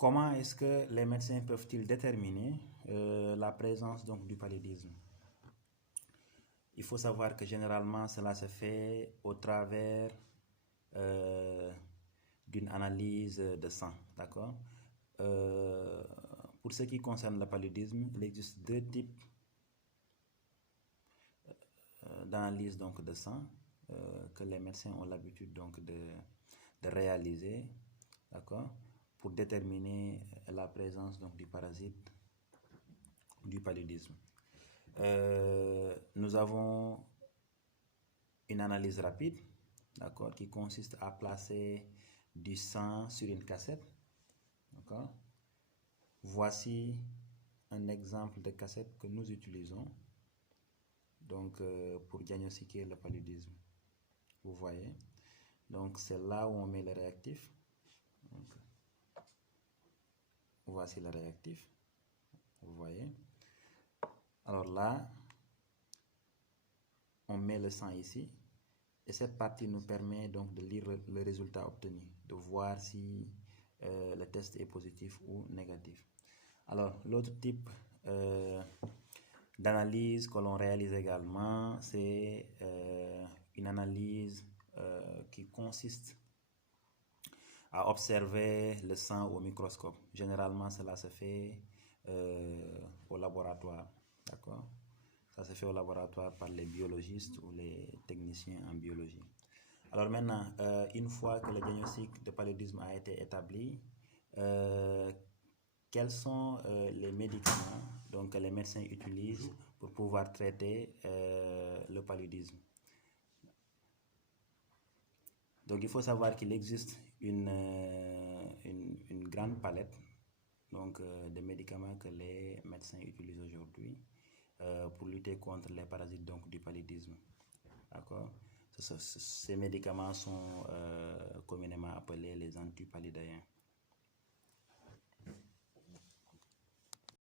Comment est-ce que les médecins peuvent-ils déterminer la présence donc du paludisme? Il faut savoir que généralement cela se fait au travers d'une analyse de sang, d'accord? Pour ce qui concerne le paludisme, il existe deux types d'analyse donc de sang que les médecins ont l'habitude donc de réaliser, d'accord, pour déterminer la présence donc du parasite du paludisme. Nous avons une analyse rapide, d'accord, qui consiste à placer du sang sur une cassette, d'accord. Voici un exemple de cassette que nous utilisons donc pour diagnostiquer le paludisme. Vous voyez, donc c'est là où on met le réactif. Donc, voici le réactif, vous voyez. Alors là, on met le sang ici et cette partie nous permet donc de lire le résultat obtenu, de voir si le test est positif ou négatif. Alors l'autre type d'analyse que l'on réalise également, c'est une analyse qui consiste à observer le sang au microscope. Généralement, cela se fait au laboratoire, d'accord? Ça se fait au laboratoire par les biologistes ou les techniciens en biologie. Alors maintenant, une fois que le diagnostic de paludisme a été établi, quels sont les médicaments donc, que les médecins utilisent pour pouvoir traiter le paludisme? Donc il faut savoir qu'il existe une grande palette donc, de médicaments que les médecins utilisent aujourd'hui pour lutter contre les parasites donc, du paludisme. D'accord? Ces médicaments sont communément appelés les antipaludéens.